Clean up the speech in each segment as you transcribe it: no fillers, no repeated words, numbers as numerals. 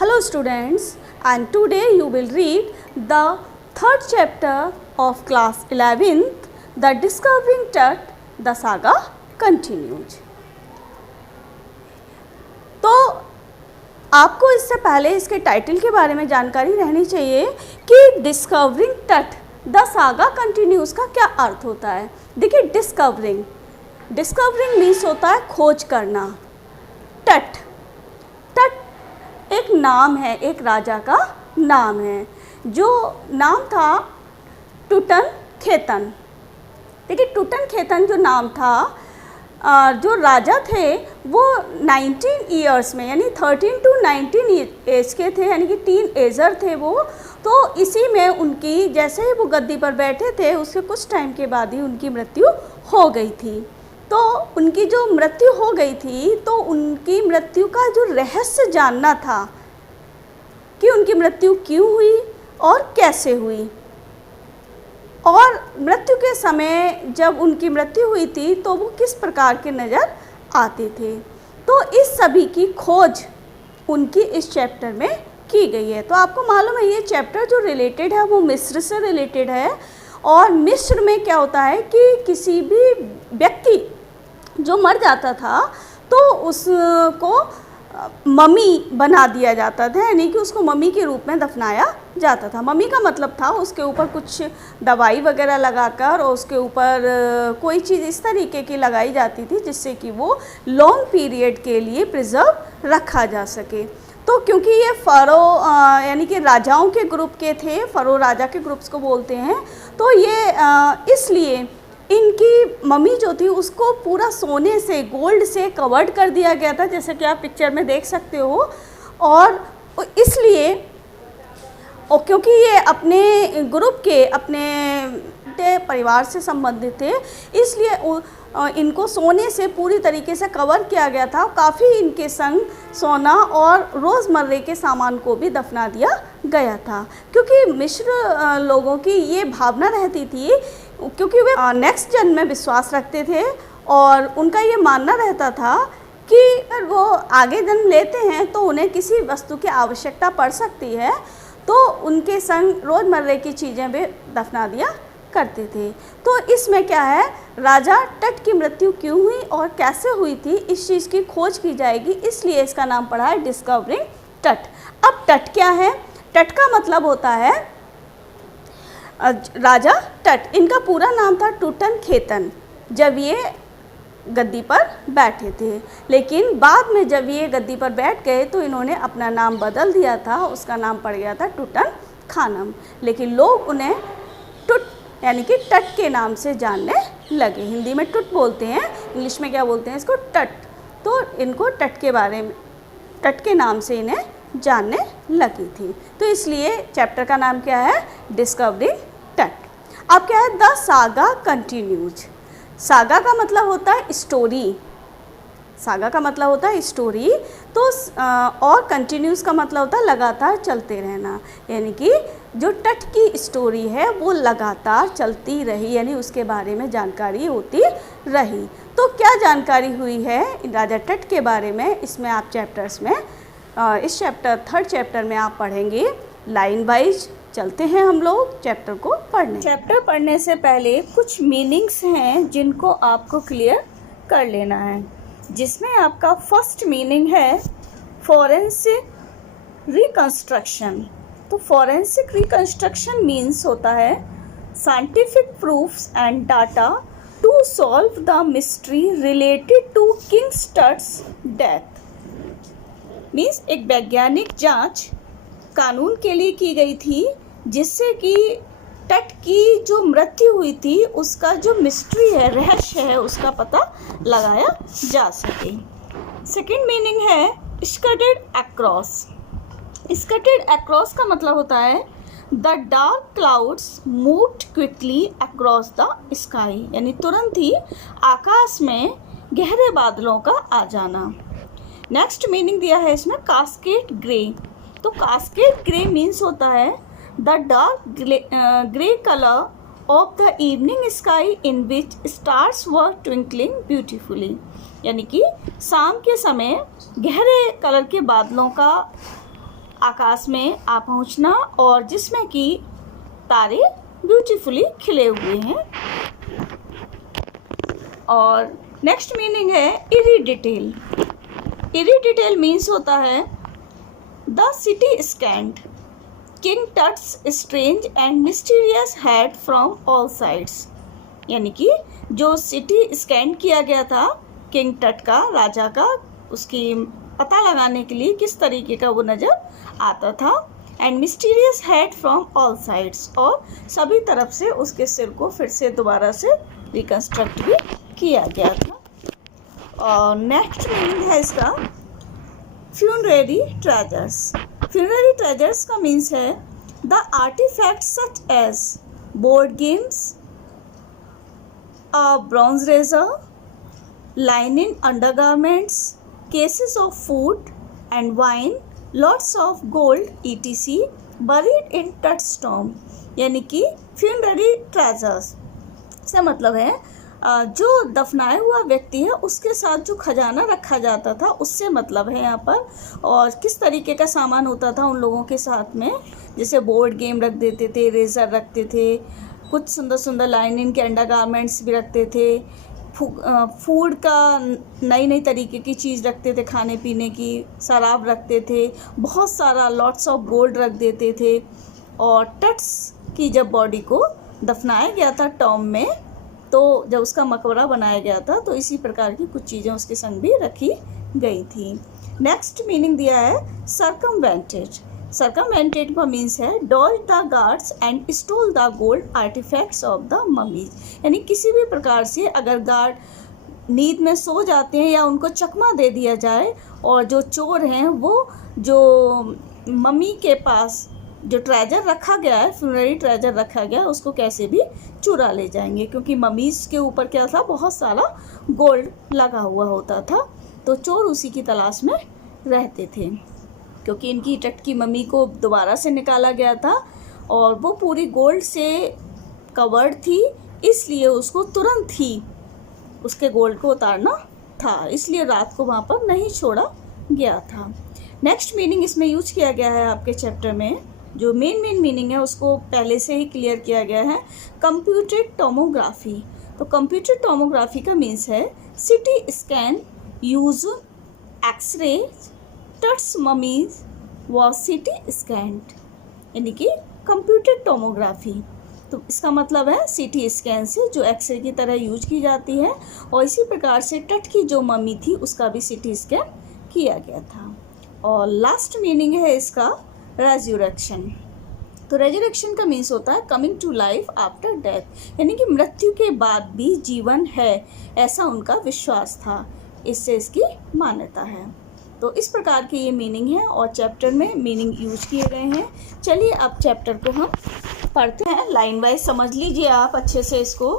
Hello students, and today you will read the third chapter of class 11th, The Discovering Tut, the saga continues. तो आपको इससे पहले इसके title के बारे में जानकारी रहनी चाहिए कि डिस्कवरिंग टट द सागा कंटिन्यूज का क्या अर्थ होता है। देखिए, डिस्कवरिंग मीन्स होता है खोज करना। टट एक नाम है, एक राजा का नाम है, जो नाम था टुटनखेतन। देखिए, टुटनखेतन जो नाम था, जो राजा थे वो 19 ईयर्स में यानी 13 to 19 एज के थे, यानी कि टीन एजर थे वो। तो इसी में उनकी, जैसे ही वो गद्दी पर बैठे थे उसके कुछ टाइम के बाद ही उनकी मृत्यु हो गई थी। तो उनकी जो मृत्यु हो गई थी, तो उनकी मृत्यु का जो रहस्य जानना था कि उनकी मृत्यु क्यों हुई और कैसे हुई, और मृत्यु के समय जब उनकी मृत्यु हुई थी तो वो किस प्रकार के नज़र आते थे। तो इस सभी की खोज उनकी इस चैप्टर में की गई है। तो आपको मालूम है ये चैप्टर जो रिलेटेड है वो मिस्र से रिलेटेड है। और मिस्र में क्या होता है कि किसी भी व्यक्ति जो मर जाता था तो उसको मम्मी बना दिया जाता था, यानी कि उसको मम्मी के रूप में दफनाया जाता था। मम्मी का मतलब था उसके ऊपर कुछ दवाई वगैरह लगाकर और उसके ऊपर कोई चीज़ इस तरीके की लगाई जाती थी जिससे कि वो लॉन्ग पीरियड के लिए प्रिजर्व रखा जा सके। तो क्योंकि ये फ़रो यानी कि राजाओं के ग्रुप के थे, फ़रो राजा के ग्रुप्स को बोलते हैं, तो ये इसलिए इनकी मम्मी जो थी उसको पूरा सोने से, गोल्ड से कवर्ड कर दिया गया था, जैसे कि आप पिक्चर में देख सकते हो। और इसलिए क्योंकि ये अपने ग्रुप के, अपने परिवार से संबंधित थे, इसलिए इनको सोने से पूरी तरीके से कवर किया गया था। काफ़ी इनके संग सोना और रोज़मर्रे के सामान को भी दफना दिया गया था, क्योंकि मिस्र लोगों की ये भावना रहती थी, क्योंकि वे नेक्स्ट जन्म में विश्वास रखते थे और उनका ये मानना रहता था कि अगर वो आगे जन्म लेते हैं तो उन्हें किसी वस्तु की आवश्यकता पड़ सकती है, तो उनके संग रोज़मर्रे की चीज़ें वे दफना दिया करते थे। तो इसमें क्या है, राजा टट की मृत्यु क्यों हुई और कैसे हुई थी, इस चीज़ की खोज की जाएगी, इसलिए इसका नाम पड़ा है डिस्कवरिंग टट। अब टट क्या है? टट का मतलब होता है राजा टट। इनका पूरा नाम था टुटनखेतन जब ये गद्दी पर बैठे थे, लेकिन बाद में जब ये गद्दी पर बैठ गए तो इन्होंने अपना नाम बदल दिया था, उसका नाम पड़ गया था टुटनखानम। लेकिन लोग उन्हें टुट यानी कि टट के नाम से जानने लगे। हिंदी में टुट बोलते हैं, इंग्लिश में क्या बोलते हैं इसको? टट। तो इनको टट के बारे में, टट के नाम से इन्हें जानने लगी थी। तो इसलिए चैप्टर का नाम क्या है? डिस्कवरिंग टट। अब क्या है? The saga continues. सागा का मतलब होता है स्टोरी, सागा का मतलब होता है स्टोरी। तो और कंटिन्यूस का मतलब होता है लगातार चलते रहना, यानी कि जो टट की स्टोरी है वो लगातार चलती रही, यानी उसके बारे में जानकारी होती रही। तो क्या जानकारी हुई है राजा टट के बारे में, इसमें आप चैप्टर्स में, इस थर्ड चैप्टर में आप पढ़ेंगे। लाइन वाइज चलते हैं हम लोग चैप्टर को पढ़ने। चैप्टर पढ़ने से पहले कुछ मीनिंग्स हैं जिनको आपको क्लियर कर लेना है, जिसमें आपका फर्स्ट मीनिंग है फोरेंसिक रिकंस्ट्रक्शन। तो फोरेंसिक रिकंस्ट्रक्शन मीन्स होता है scientific proofs and data to solve the mystery related to King Tut's death. Means एक वैज्ञानिक जांच कानून के लिए की गई थी, जिससे कि टट की जो मृत्यु हुई थी उसका जो मिस्ट्री है, रहस्य है, उसका पता लगाया जा सके। सेकेंड मीनिंग है स्कटेड अक्रॉस। स्कटेड अक्रॉस का मतलब होता है the dark clouds moved quickly across the sky, यानी तुरंत ही आकाश में गहरे बादलों का आ जाना। नेक्स्ट मीनिंग दिया है इसमें कास्केड ग्रे। तो कास्केड ग्रे मीन्स होता है the dark grey colour of the evening sky in which stars were twinkling beautifully, यानी कि शाम के समय गहरे कलर के बादलों का आकाश में आ पहुंचना और जिसमें कि तारे ब्यूटीफुली खिले हुए हैं। और नेक्स्ट मीनिंग है इरिडिटेल। इरिडिटेल मीन्स होता है the CT scanned King Tut's strange and mysterious head from all sides. यानी कि जो सिटी स्कैन किया गया था किंग टट का, राजा का, उसकी पता लगाने के लिए किस तरीके का वो नज़र आता था। And mysterious head from all sides, और सभी तरफ से उसके सिर को फिर से दोबारा से रिकन्स्ट्रक्ट भी किया गया था। और नेक्स्ट मीनिंग है इसका फ्यूनरेरी ट्रेजर्स। फ्यूनरेरी ट्रेजर्स का मीन्स है the artifact such as board games, a bronze razor, linen undergarments, cases of food and wine, lots of gold etc. buried in Tut's tomb। यानी कि funerary treasures से मतलब है जो दफनाया हुआ व्यक्ति है उसके साथ जो खजाना रखा जाता था उससे मतलब है यहाँ पर। और किस तरीके का सामान होता था उन लोगों के साथ में, जैसे बोर्ड गेम रख देते थे, रेजर रखते थे, कुछ सुंदर सुंदर लाइनिन के अंडर गारमेंट्स भी रखते थे, फूड का नई नई तरीके की चीज़ रखते थे, खाने पीने की, शराब रखते थे, बहुत सारा लॉट्स ऑफ गोल्ड रख देते थे। और टट्स की जब बॉडी को दफनाया गया था टॉम में, तो जब उसका मकबरा बनाया गया था तो इसी प्रकार की कुछ चीज़ें उसके संग भी रखी गई थी। नेक्स्ट मीनिंग दिया है सर्कमवेंटेड। सर्कमवेंटेड का मीन्स है dodge the guards and stole the gold artifacts of the mummies. यानी किसी भी प्रकार से अगर गार्ड नींद में सो जाते हैं या उनको चकमा दे दिया जाए और जो चोर हैं वो जो मम्मी के पास जो ट्रेजर रखा गया है, फ्यूनररी ट्रेजर रखा गया है, उसको कैसे भी चुरा ले जाएंगे, क्योंकि ममीज के ऊपर क्या था, बहुत सारा गोल्ड लगा हुआ होता था। तो चोर उसी की तलाश में रहते थे, क्योंकि इनकी टट की मम्मी को दोबारा से निकाला गया था और वो पूरी गोल्ड से कवर्ड थी, इसलिए उसको तुरंत ही उसके गोल्ड को उतारना था, इसलिए रात को वहाँ पर नहीं छोड़ा गया था। नेक्स्ट मीनिंग इसमें यूज किया गया है आपके चैप्टर में, जो मेन मीनिंग है उसको पहले से ही क्लियर किया गया है, कंप्यूटेड टोमोग्राफी। तो कंप्यूटेड टोमोग्राफी का मीन्स है CT scan use X ray Tut's mummies was CT scanned. यानी कि कंप्यूटेड टोमोग्राफी, तो इसका मतलब है सिटी स्कैन से जो एक्सरे की तरह यूज की जाती है, और इसी प्रकार से टट की जो मम्मी थी उसका भी सिटी स्कैन किया गया था। और लास्ट मीनिंग है इसका रेजरेक्शन। तो रेजरेक्शन का मीन्स होता है coming to life after death, यानी कि मृत्यु के बाद भी जीवन है, ऐसा उनका विश्वास था, इससे इसकी मान्यता है। तो इस प्रकार की ये मीनिंग है और चैप्टर में मीनिंग यूज किए गए हैं। चलिए अब चैप्टर को हम पढ़ते हैं, लाइन वाइज समझ लीजिए आप अच्छे से इसको।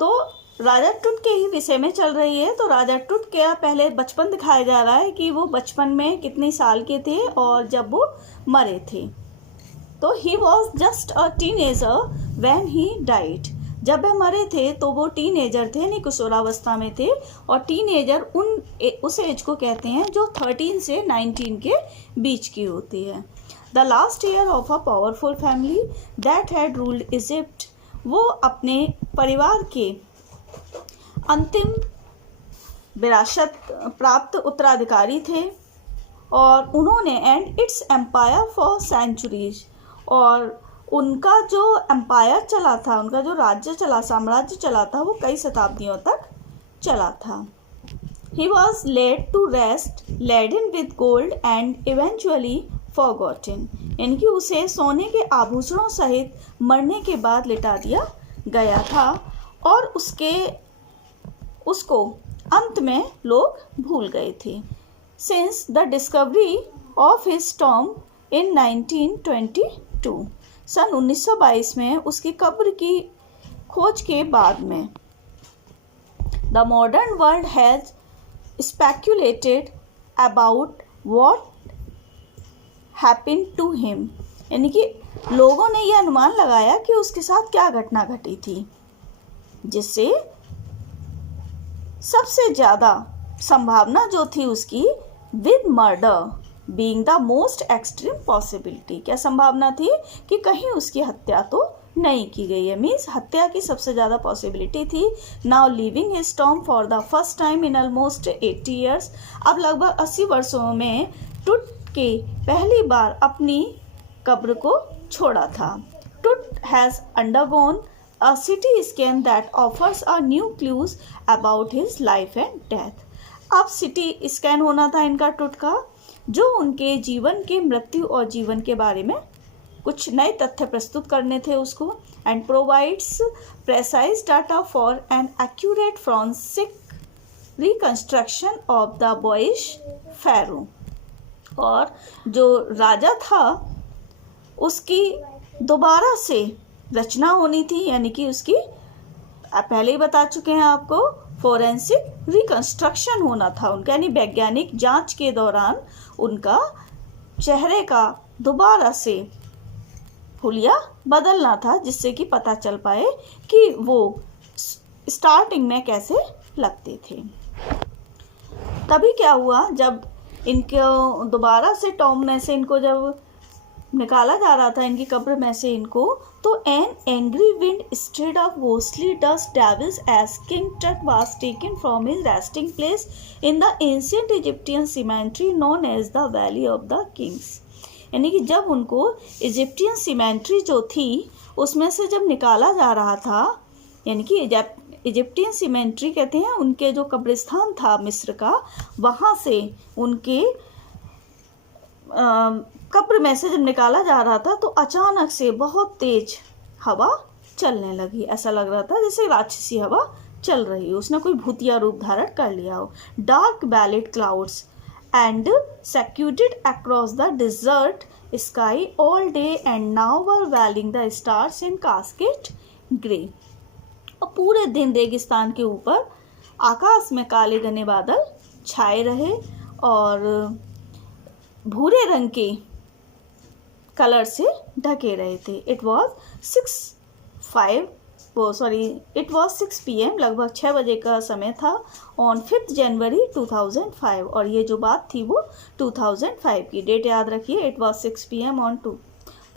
तो राजा टुट के ही विषय में चल रही है। तो राजा टुट के पहले बचपन दिखाया जा रहा है कि वो बचपन में कितने साल के थे और जब वो मरे थे। तो he was just a teenager when he died. जब वह मरे थे तो वो टीनेजर थे, यानी किशोरावस्था में थे, और टीनेजर उस एज को कहते हैं जो 13 से 19 के बीच की होती है। The last year of a powerful family that had ruled Egypt. वो अपने परिवार के अंतिम विरासत प्राप्त उत्तराधिकारी थे और उन्होंने and its empire for centuries, और उनका जो एम्पायर चला था, उनका जो राज्य चला, साम्राज्य चला था, वो कई शताब्दियों तक चला था। He was laid to rest laden with gold and eventually forgotten. यानी कि उसे सोने के आभूषणों सहित मरने के बाद लिटा दिया गया था और उसको अंत में लोग भूल गए थे। Since the discovery of his tomb in 1922, सन 1922 में उसकी कब्र की खोज के बाद में the modern world has speculated about what happened to him. यानी कि लोगों ने यह अनुमान लगाया कि उसके साथ क्या घटना घटी थी, जिससे सबसे ज़्यादा संभावना जो थी उसकी with murder, being the most extreme possibility, क्या संभावना थी कि कहीं उसकी हत्या तो नहीं की गई है, मीन्स हत्या की सबसे ज़्यादा पॉसिबिलिटी थी। Now living his Tom for the first time in almost 80 years, अब लगभग 80 वर्षों में टुट के पहली बार अपनी कब्र को छोड़ा था। टुट has undergone a CT scan that offers a new clues about his life and death। अब सिटी स्कैन होना था इनका टुट का, जो उनके जीवन के मृत्यु और जीवन के बारे में कुछ नए तथ्य प्रस्तुत करने थे उसको, and provides precise data for an accurate forensic reconstruction of the boyish pharaoh. और जो राजा था उसकी दोबारा से रचना होनी थी, यानी कि उसकी पहले ही बता चुके हैं आपको, फोरेंसिक रिकंस्ट्रक्शन होना था उनका, यानी वैज्ञानिक जांच के दौरान उनका चेहरे का दोबारा से हुलिया बदलना था, जिससे कि पता चल पाए कि वो स्टार्टिंग में कैसे लगते थे। तभी क्या हुआ, जब इनको दोबारा से टॉम में से इनको जब निकाला जा रहा था इनकी कब्र में से इनको, तो an angry wind stirred up ghostly dust devils as King Tut was taken from his resting place in the ancient Egyptian cemetery known as the Valley of the Kings. यानी कि जब उनको इजिप्टियन सीमेंट्री जो थी उसमें से जब निकाला जा रहा था, यानी कि इजिप्टियन सीमेंट्री कहते हैं उनके जो कब्रिस्तान था मिस्र का, वहाँ से उनके कब्र में से जब निकाला जा रहा था तो अचानक से बहुत तेज हवा चलने लगी। ऐसा लग रहा था जैसे राक्षसी हवा चल रही हो, उसने कोई भूतिया रूप धारण कर लिया हो। Dark billowing clouds and scudded across the desert sky all day and now were veiling the stars in casket grey. और पूरे दिन रेगिस्तान के ऊपर आकाश में काले घने बादल छाए रहे और भूरे रंग के कलर से ढके रहे थे। इट वॉज 6 PM, लगभग 6 बजे का समय था, ऑन 5 जनवरी 2005। और ये जो बात थी वो 2005 की डेट याद रखिए। It was 6 PM on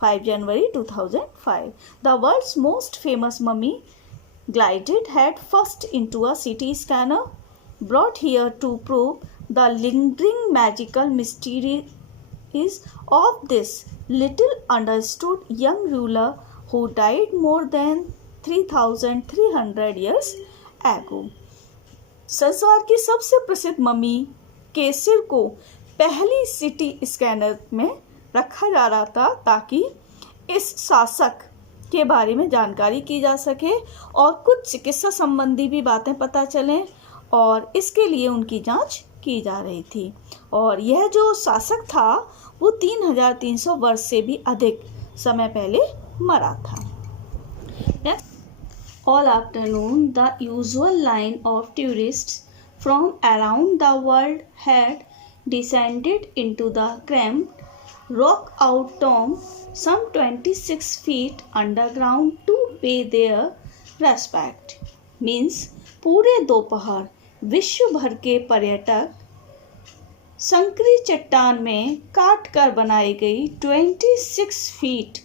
5 January 2005। The world's most famous mummy glided head first into a CT scanner brought here to prove the lingering magical mysteries of this little understood young ruler who died more than 3,300 years ago। संसार की सबसे प्रसिद्ध mummy के सिर को पहली CT scanner में रखा जा रहा था ताकि इस शासक के बारे में जानकारी की जा सके और कुछ चिकित्सा संबंधी भी बातें पता चलें, और इसके लिए उनकी जांच की जा रही थी। और यह जो शासक था वो 3,300 वर्ष से भी अधिक समय पहले मरा था। All afternoon the usual line of tourists from around the world had descended into the cramped rock out Tom some 26 feet underground to pay their respect। Means पूरे दोपहर विश्व भर के पर्यटक संकरी चट्टान में काट कर बनाई गई 26 फीट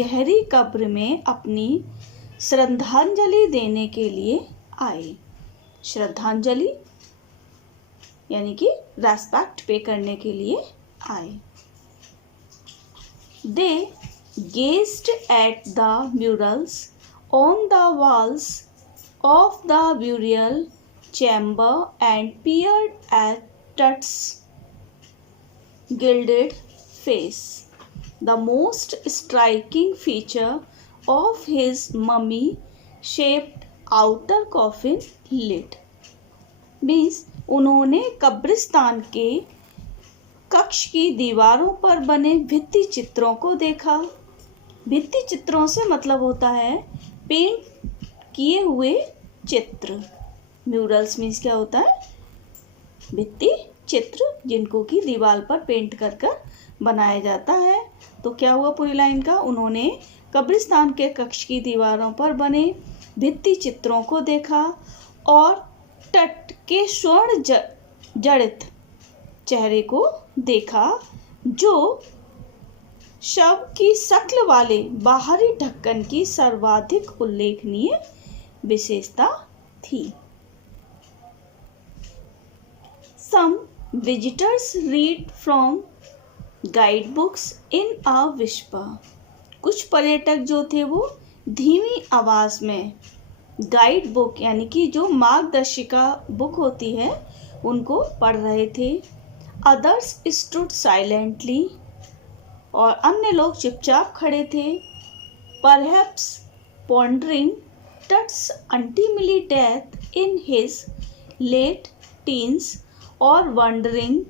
गहरी कब्र में अपनी श्रद्धांजलि देने के लिए आए। श्रद्धांजलि यानी कि रेस्पेक्ट पे करने के लिए आए। They gazed at the murals on the walls of the burial chamber and peered at Tut's gilded face. The most striking feature of his mummy-shaped outer coffin lid means उन्होंने कब्रिस्तान के कक्ष की दीवारों पर बने भित्ति चित्रों को देखा। भित्ति चित्रों से मतलब होता है पेंट किए हुए चित्र। म्यूरल्स मीन्स क्या होता है? भित्ति चित्र, जिनको कि दीवार पर पेंट कर कर बनाया जाता है। तो क्या हुआ पूरी लाइन का? उन्होंने कब्रिस्तान के कक्ष की दीवारों पर बने भित्ति चित्रों को देखा और तट के स्वर्ण जड़ित चेहरे को देखा जो शव की शक्ल वाले बाहरी ढक्कन की सर्वाधिक उल्लेखनीय विशेषता थी। Some visitors read from guidebooks in a whisper. कुछ पर्यटक जो थे वो धीमी आवाज में गाइड बुक यानी कि जो मार्गदर्शिका बुक होती है उनको पढ़ रहे थे। Others stood silently, और अन्य लोग चुपचाप खड़े थे। Perhaps pondering Tut's untimely death in his late teens, or wondering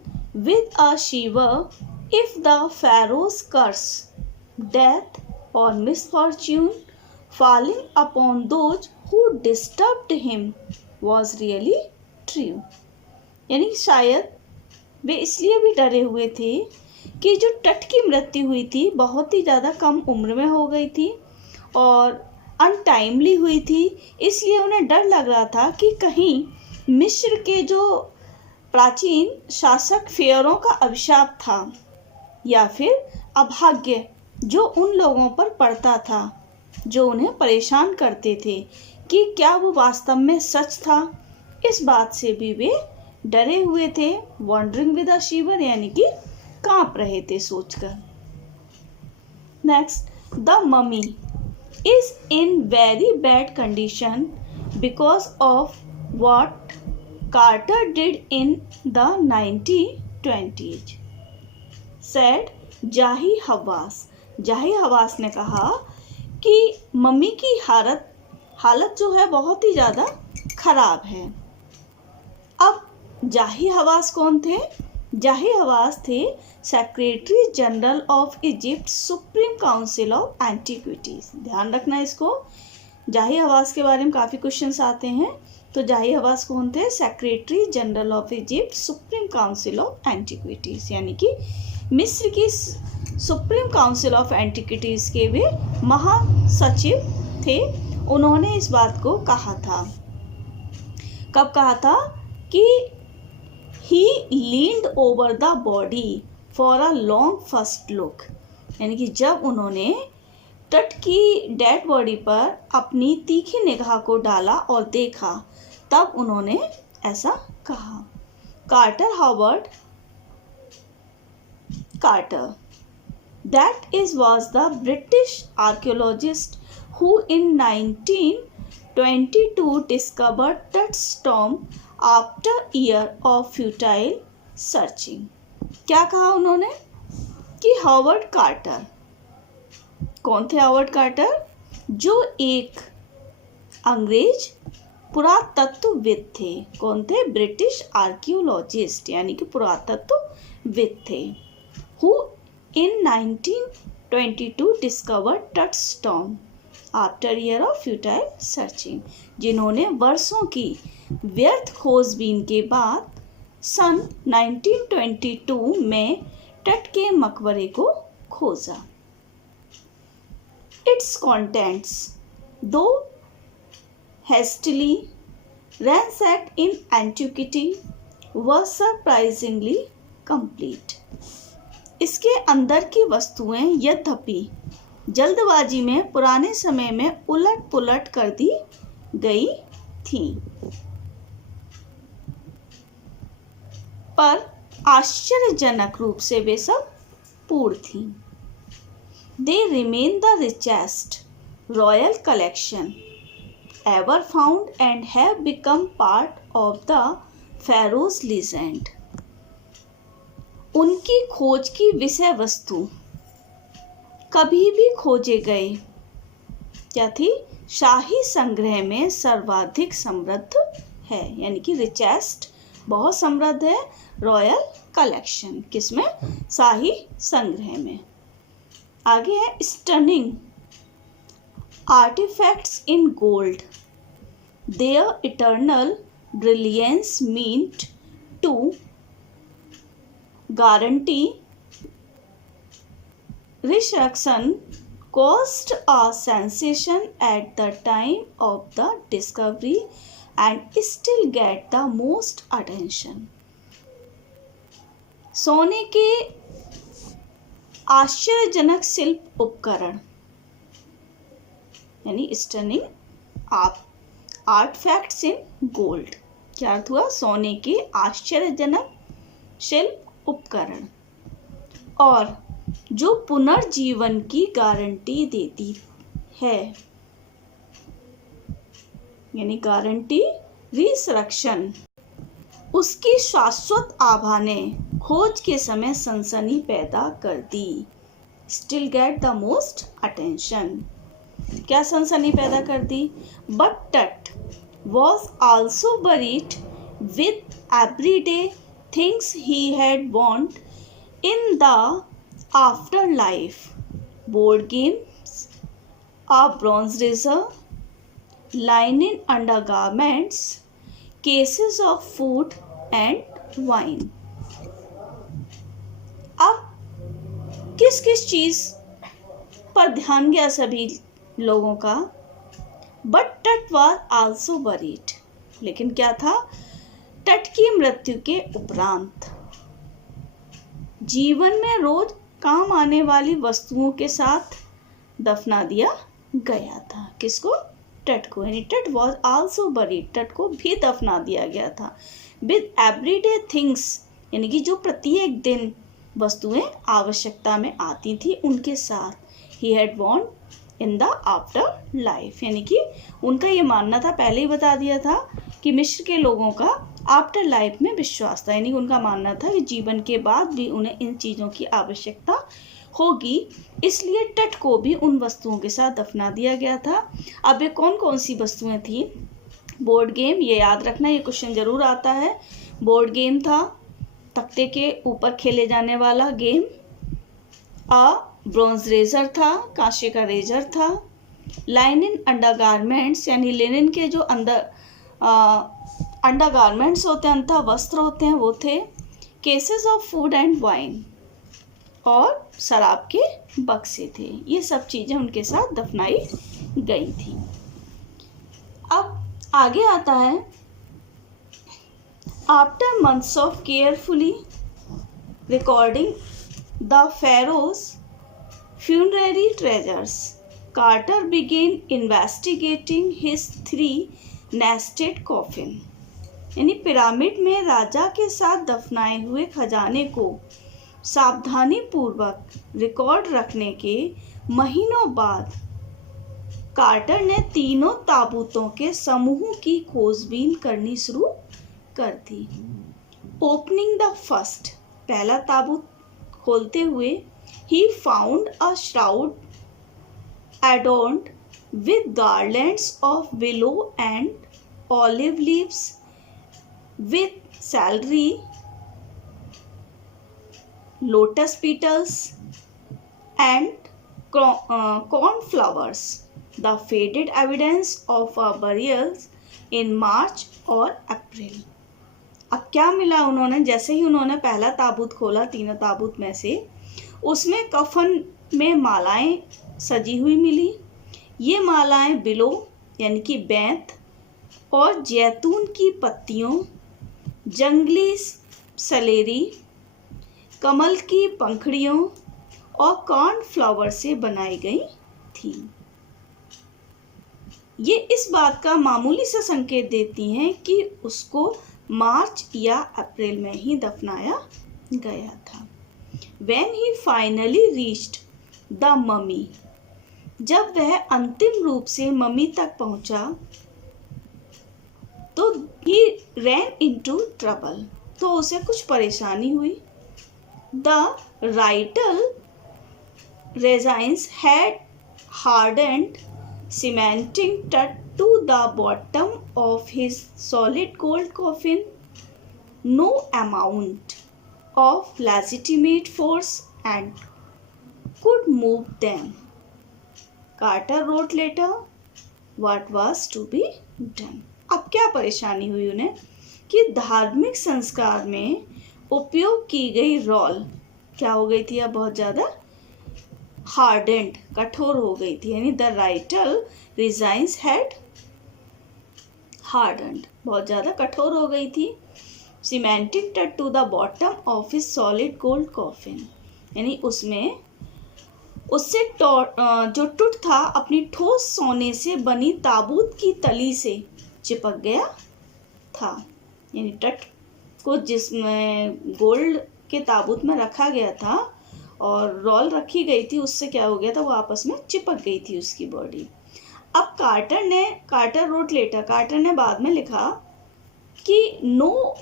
with a shiver if the Pharaoh's curse, death, or misfortune falling upon those who disturbed him was really true. यानी शायद वे इसलिए भी डरे हुए थे कि जो टट की मृत्यु हुई थी बहुत ही ज़्यादा कम उम्र में हो गई थी और अनटाइमली हुई थी, इसलिए उन्हें डर लग रहा था कि कहीं मिस्र के जो प्राचीन शासक फेयरों का अभिशाप था या फिर अभाग्य जो उन लोगों पर पड़ता था जो उन्हें परेशान करते थे, कि क्या वो वास्तव में सच था। इस बात से भी वे डरे हुए थे। वॉन्डरिंग विद अ शिवर यानी कि कांप रहे थे सोचकर। Next, the mummy is in very bad condition because of what Carter did in the 1920s, said Zahi Hawass. जाही हवास ने कहा कि मम्मी की हालत जो है बहुत ही ज़्यादा खराब है। अब जाही हवास कौन थे? जाही हवास थे secretary general of Egypt supreme council of antiquities. ध्यान रखना इसको, जाही हवास के बारे में काफ़ी क्वेश्चंस आते हैं। तो जाही हवास कौन थे? Secretary general of Egypt supreme council of antiquities, यानी कि मिस्र की सुप्रीम काउंसिल ऑफ एंटीक्विटीज के वे महासचिव थे। उन्होंने इस बात को कहा था, कब कहा था? कि he leaned over the body for a long first look, यानी कि जब उन्होंने तट की डेड बॉडी पर अपनी तीखी निगाह को डाला और देखा तब उन्होंने ऐसा कहा। Carter Howard Carter, that was the British archaeologist who in 1922 discovered Tut's tomb after year of futile searching. क्या कहा उन्होंने? कि हॉवर्ड कार्टर, कौन थे हॉवर्ड कार्टर? जो एक अंग्रेज पुरातत्वविद थे। कौन थे? ब्रिटिश आर्कियोलॉजिस्ट यानी कि पुरातत्वविद थे। Who in 1922 discovered Tut's tomb after year of futile searching, जिन्होंने वर्षों की व्यर्थ खोजबीन के बाद सन 1922 में टट के मकबरे को खोजा। Its contents, though hastily ransacked in antiquity, were surprisingly complete. इसके अंदर की वस्तुएं यद्यपि जल्दबाजी में पुराने समय में उलट पुलट कर दी गई थीं, पर आश्चर्यजनक रूप से वे सब पूर्ण थीं। They remain the richest royal collection ever found and have become part of the Pharaoh's legend. उनकी खोज की विषय वस्तु कभी भी खोजे गए क्या थी? शाही संग्रह में सर्वाधिक समृद्ध है, यानी कि रिचेस्ट बहुत समृद्ध है। रॉयल कलेक्शन किसमें? शाही संग्रह में। आगे है stunning artifacts in gold, their eternal brilliance meant to guarantee resurrection caused a sensation at the time of the discovery and still get the most attention. सोने के आश्चर्यजनक शिल्प उपकरण यानी स्टनिंग आर्टफैक्ट्स इन गोल्ड। क्या अर्थ हुआ? सोने के आश्चर्यजनक शिल्प उपकरण और जो पुनर्जीवन की गारंटी देती है, यानी गारंटी रिसरेक्शन। उसकी शाश्वत आभा ने खोज के समय सनसनी पैदा कर दी। Still get the most attention. क्या सनसनी पैदा कर दी? But Tut was also buried with everyday things he had want in the afterlife, board games, a bronze razor, linen undergarments, cases of food and wine। अब किस किस चीज पर ध्यान गया सभी लोगों का? But Tut was also buried, लेकिन क्या था? टट की मृत्यु के उपरांत जीवन में रोज काम आने वाली वस्तुओं के साथ दफना दिया गया था। किसको? टट को। यानी टट वॉज आल्सो बरीड, टट को भी दफना दिया गया था। विद एवरीडे थिंग्स, यानी कि जो प्रत्येक दिन वस्तुएं आवश्यकता में आती थी उनके साथ। ही had want in the after life, यानी कि उनका ये मानना था, पहले ही बता दिया था कि मिस्र के लोगों का आफ्टर लाइफ में विश्वास था। यानी उनका मानना था कि जीवन के बाद भी उन्हें इन चीज़ों की आवश्यकता होगी, इसलिए टट को भी उन वस्तुओं के साथ दफना दिया गया था। अब ये कौन कौन सी वस्तुएं थी? बोर्ड गेम, ये याद रखना, ये क्वेश्चन जरूर आता है। बोर्ड गेम था, तख्ते के ऊपर खेले जाने वाला गेम। ब्रॉन्ज रेजर था, कांसे का रेजर था। लाइनिन अंडरगारमेंट्स, यानी लिनन के जो अंडरगारमेंट्स होते हैं, अंतः वस्त्र होते हैं, वो थे। Cases of food and wine, और शराब के बक्से थे। ये सब चीज़ें उनके साथ दफनाई गई थी। अब आगे आता है, after months of carefully recording the pharaoh's funerary treasures, Carter began investigating his 3 nested coffin. यानी पिरामिड में राजा के साथ दफनाए हुए खजाने को सावधानी पूर्वक रिकॉर्ड रखने के महीनों बाद कार्टर ने तीनों ताबूतों के समूह की खोजबीन करनी शुरू कर दी। ओपनिंग द फर्स्ट, पहला ताबूत खोलते हुए, he found a shroud adorned with garlands of willow and olive leaves, with celery, lotus petals and cornflowers, the faded evidence of a burial in March or April। अब क्या मिला उन्होंने? जैसे ही उन्होंने पहला ताबूत खोला तीनों ताबूत में से, उसमें कफन में मालाएं सजी हुई मिली। ये मालाएं बिलो यानी कि बैंत और जैतून की पत्तियों, जंगली सलेरी, कमल की पंखड़ियों और कॉर्नफ्लावर से बनाई गई थी। ये इस बात का मामूली सा संकेत देती हैं कि उसको मार्च या अप्रैल में ही दफनाया गया था। When he finally reached the mummy, जब वह अंतिम रूप से मम्मी तक पहुंचा, तो he ran into trouble, तो उसे कुछ परेशानी हुई। The vital resins had hardened, cementing to the bottom of his solid gold coffin. No amount of legitimate force and could move them. Carter wrote later what was to be done. अब क्या परेशानी हुई उन्हें कि धार्मिक संस्कार में उपयोग की गई रोल क्या हो गई थी? अब बहुत ज़्यादा हार्डेंड, कठोर हो गई थी। यानी the ritual resins had hardened, बहुत ज़्यादा कठोर हो गई थी। Cemented it to the bottom of his solid gold coffin, यानी उसमें उससे जो टूट था अपनी ठोस सोने से बनी ताबूत की तली से चिपक गया था। यानी टट को जिसमें गोल्ड के ताबूत में रखा गया था और रोल रखी गई थी, उससे क्या हो गया था, वो आपस में चिपक गई थी उसकी बॉडी। अब कार्टर ने बाद में लिखा कि no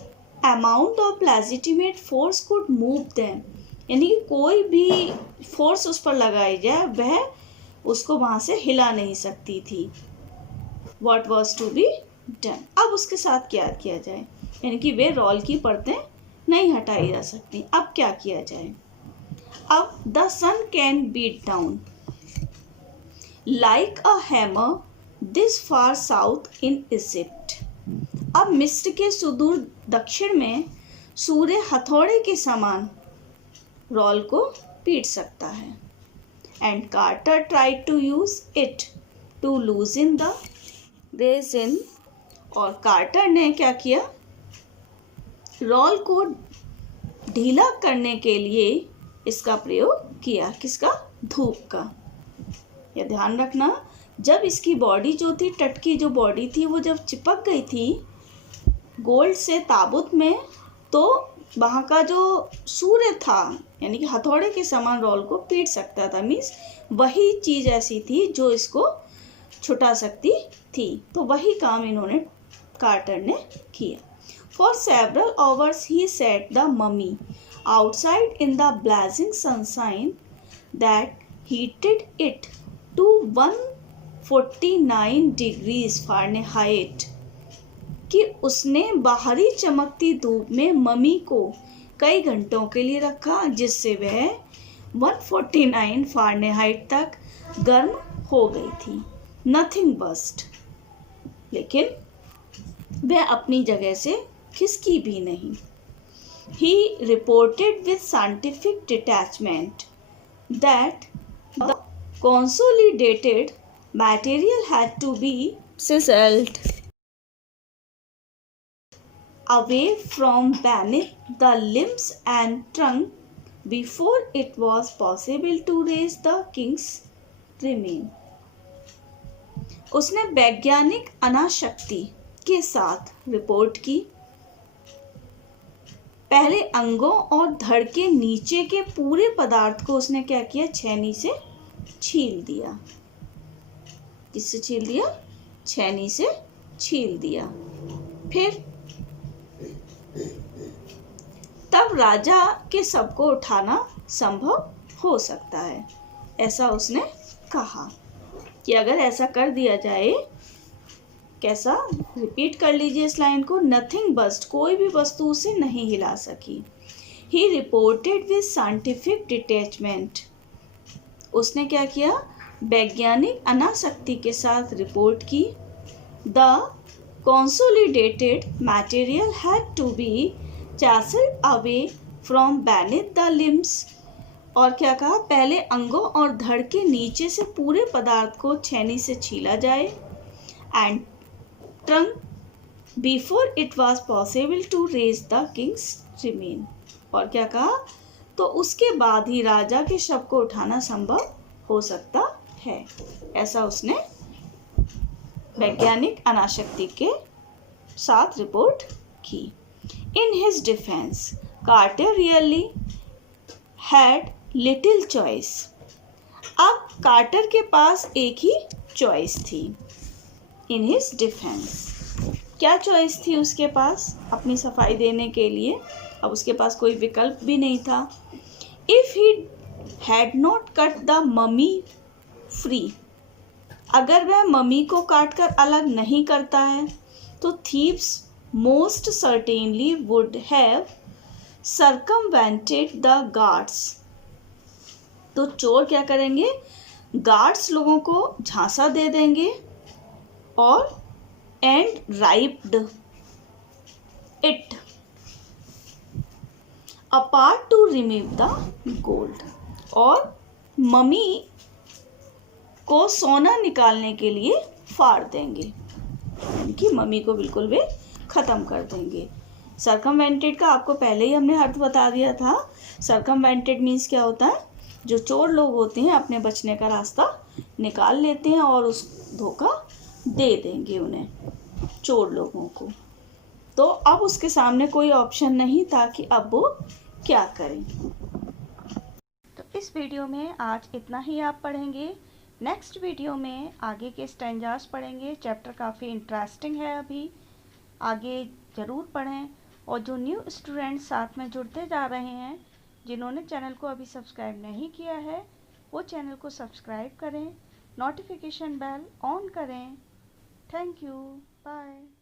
amount of legitimate force could move them, यानी कि कोई भी फोर्स उस पर लगाई जाए वह उसको वहाँ से हिला नहीं सकती थी। What was to be done? अब उसके साथ क्या किया जाए, यानी कि वे रोल की परतें नहीं हटाई जा सकती। अब क्या किया जाए? अब the sun can beat down like a hammer this far south in Egypt. अब मिस्र के सुदूर दक्षिण में सूर्य हथौड़े के समान रोल को पीट सकता है। And Carter tried to use it to loosen the resin, और कार्टर ने क्या किया, रोल को ढीला करने के लिए इसका प्रयोग किया। किसका? धूप का। यह ध्यान रखना, जब इसकी बॉडी जो थी, टट की जो बॉडी थी, वो जब चिपक गई थी गोल्ड से ताबूत में, तो वहाँ का जो सूर्य था, यानी कि हथौड़े के समान रोल को पीट सकता था। मीन्स वही चीज़ ऐसी थी जो इसको छुटा सकती थी। तो वही काम इन्होंने, कार्टर ने किया। For several hours he set the mummy outside in the blazing sunshine that heated it to 149 degrees Fahrenheit, कि उसने बाहरी चमकती धूप में ममी को कई घंटों के लिए रखा, जिससे वह 149 फ़ारेनहाइट तक गर्म हो गई थी। नथिंग बस्ट, लेकिन वह अपनी जगह से खिसकी भी नहीं। He reported with scientific detachment that the consolidated material had to be sizzled away from beneath the limbs and trunk before it was possible to raise the king's remain. उसने वैज्ञानिक अनाशक्ति के साथ रिपोर्ट की। पहले अंगों और धड़ के नीचे के पूरे पदार्थ को उसने क्या किया, छेनी से छील दिया। किससे छील दिया? छेनी से छील दिया। फिर तब राजा के शव को उठाना संभव हो सकता है, ऐसा उसने कहा कि अगर ऐसा कर दिया जाए। कैसा? रिपीट कर लीजिए इस लाइन को। नथिंग बस्ट, कोई भी वस्तु उसे नहीं हिला सकी। ही रिपोर्टेड विद साइंटिफिक डिटैचमेंट, उसने क्या किया, वैज्ञानिक अनासक्ति के साथ रिपोर्ट की। The consolidated material had to be chiseled away from beneath the limbs, और क्या कहा, पहले अंगों और धड़ के नीचे से पूरे पदार्थ को छेनी से छीला जाए। And trunk before it was possible to raise the king's remain, और क्या कहा, तो उसके बाद ही राजा के शव को उठाना संभव हो सकता है, ऐसा उसने वैज्ञानिक अनाशक्ति के साथ रिपोर्ट की। In his defence Carter really had little choice. अब कार्टर के पास एक ही चॉइस थी। इन हिज डिफेंस, क्या चॉइस थी उसके पास अपनी सफाई देने के लिए? अब उसके पास कोई विकल्प भी नहीं था। If he had not cut the mummy free, अगर वह ममी को काटकर अलग नहीं करता है तो thieves most certainly would have circumvented the guards, तो चोर क्या करेंगे, गार्ड्स लोगों को झांसा दे देंगे और and ripped it apart to remove the gold, और ममी को सोना निकालने के लिए फाड़ देंगे, यानी कि मम्मी को बिल्कुल वे ख़त्म कर देंगे। सर्कमवेंटेड का आपको पहले ही हमने अर्थ बता दिया था। सर्कमवेंटेड मीन्स क्या होता है, जो चोर लोग होते हैं अपने बचने का रास्ता निकाल लेते हैं और उस धोखा दे देंगे उन्हें, चोर लोगों को। तो अब उसके सामने कोई ऑप्शन नहीं था कि अब वो क्या करें। तो इस वीडियो में आज इतना ही आप पढ़ेंगे। नेक्स्ट वीडियो में आगे के स्टैंजास पढ़ेंगे। चैप्टर काफ़ी इंटरेस्टिंग है, अभी आगे ज़रूर पढ़ें। और जो न्यू स्टूडेंट्स साथ में जुड़ते जा रहे हैं, जिन्होंने चैनल को अभी सब्सक्राइब नहीं किया है, वो चैनल को सब्सक्राइब करें, नोटिफिकेशन बेल ऑन करें। Thank you, bye.